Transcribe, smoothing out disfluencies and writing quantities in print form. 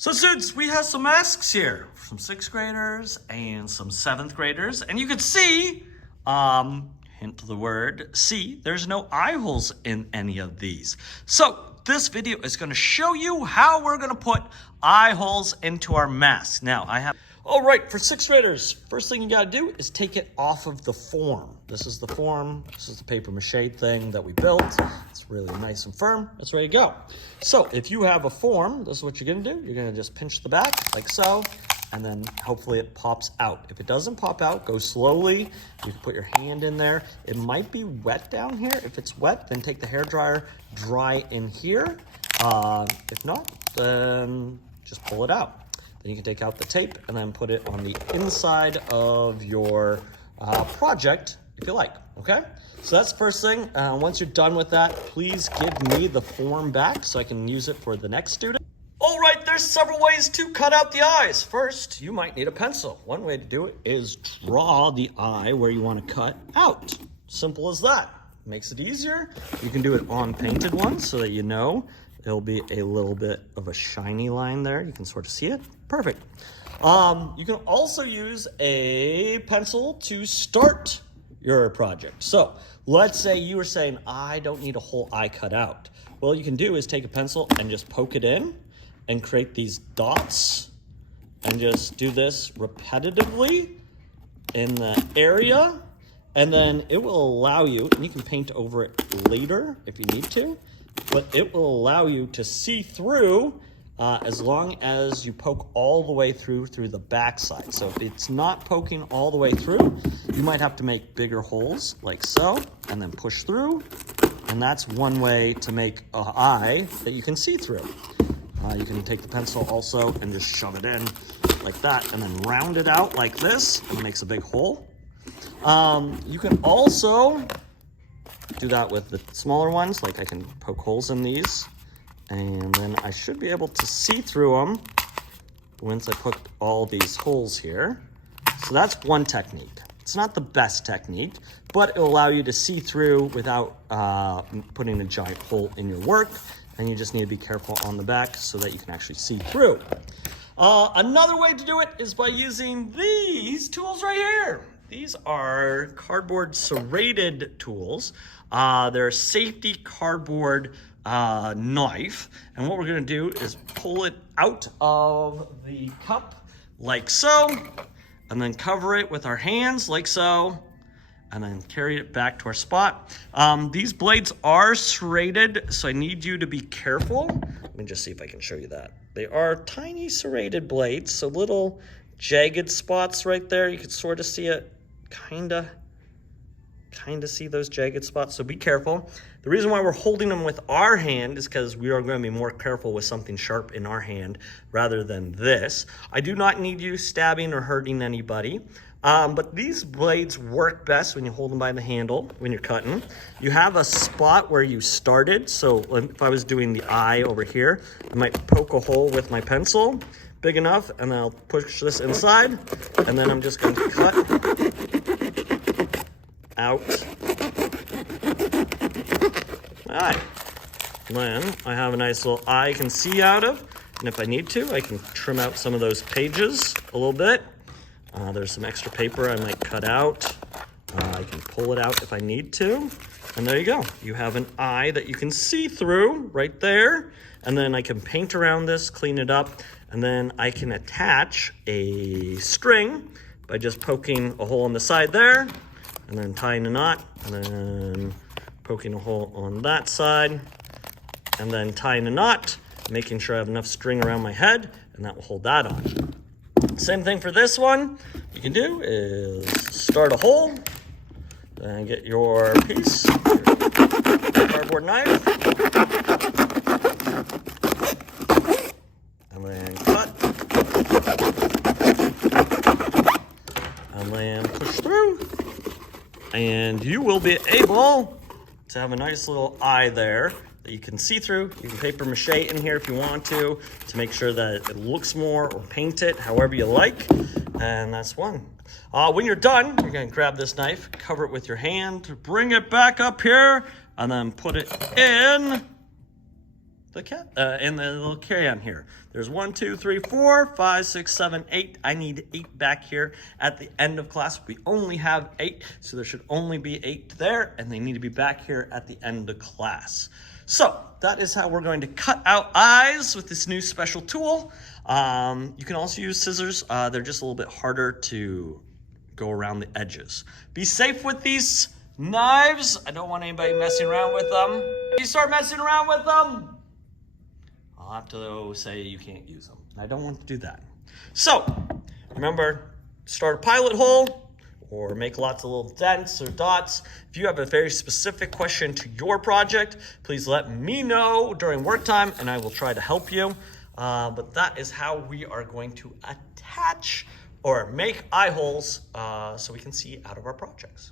So students, we have some masks here, some 6th graders and some 7th graders. And you can see, hint the word see, there's no eye holes in any of these. So this video is gonna show you how we're gonna put eye holes into our mask. Now all right, for 6th graders, first thing you gotta do is take it off of the form. This is the form, this is the paper mache thing that we built. It's really nice and firm, it's ready to go. So if you have a form, this is what you're gonna do. You're gonna just pinch the back like so, and then hopefully it pops out. If it doesn't pop out, go slowly. You can put your hand in there. It might be wet down here. If it's wet, then take the hairdryer, dry in here. If not, then just pull it out. Then you can take out the tape and then put it on the inside of your project if you like, okay? So that's the first thing. Once you're done with that, please give me the form back so I can use it for the next student. All right, there's several ways to cut out the eyes. First, you might need a pencil. One way to do it is draw the eye where you want to cut out. Simple as that. Makes it easier. You can do it on painted ones so that you know there'll be a little bit of a shiny line there. You can sort of see it. Perfect. You can also use a pencil to start your project. So let's say you were saying, I don't need a whole eye cut out. Well, you can do is take a pencil and just poke it in and create these dots and just do this repetitively in the area. And then it will allow you, and you can paint over it later if you need to, but it will allow you to see through as long as you poke all the way through the back side. So if it's not poking all the way through, you might have to make bigger holes like so, and then push through. And that's one way to make an eye that you can see through. You can take the pencil also and just shove it in like that, and then round it out like this, and it makes a big hole. You can also do that with the smaller ones, like I can poke holes in these, and then I should be able to see through them once I put all these holes here. So that's one technique. It's not the best technique, but it'll allow you to see through without putting a giant hole in your work, and you just need to be careful on the back so that you can actually see through. Another way to do it is by using these tools right here. These are cardboard serrated tools. They're a safety cardboard knife, and what we're gonna do is pull it out of the cup like so, and then cover it with our hands like so, and then carry it back to our spot. These blades are serrated, so I need you to be careful. Let me just see if I can show you that. They are tiny serrated blades, so little jagged spots right there. You can sort of see it, kinda see those jagged spots, so be careful. The reason why we're holding them with our hand is because we are going to be more careful with something sharp in our hand rather than this. I do not need you stabbing or hurting anybody, but these blades work best when you hold them by the handle when you're cutting. You have a spot where you started, so if I was doing the eye over here, I might poke a hole with my pencil big enough, and then I'll push this inside, and then I'm just going to cut out. All right, then I have a nice little eye I can see out of, and if I need to, I can trim out some of those pages a little bit. There's some extra paper I might cut out. I can pull it out if I need to, and there you go. You have an eye that you can see through right there, and then I can paint around this, clean it up, and then I can attach a string by just poking a hole on the side there, and then tying a knot, and then poking a hole on that side, and then tying a knot, making sure I have enough string around my head, and that will hold that on. Same thing for this one. You can do is start a hole, then get your piece, your cardboard knife, and then cut, and then push through, and you will be able to have a nice little eye there that you can see through. You can paper mache in here if you want to make sure that it looks more, or paint it however you like, and that's one. When you're done, you're gonna grab this knife, cover it with your hand, bring it back up here, and then put it in in the little carry-on here. There's 1, 2, 3, 4, 5, 6, 7, 8. I need 8 back here at the end of class. We only have 8, so there should only be 8 there, and they need to be back here at the end of class. So that is how we're going to cut out eyes with this new special tool. You can also use scissors. They're just a little bit harder to go around the edges. Be safe with these knives. I don't want anybody messing around with them. If you start messing around with them, I'll have to say you can't use them. I don't want to do that. So remember, start a pilot hole or make lots of little dents or dots. If you have a very specific question to your project, please let me know during work time and I will try to help you. But that is how we are going to attach or make eye holes so we can see out of our projects.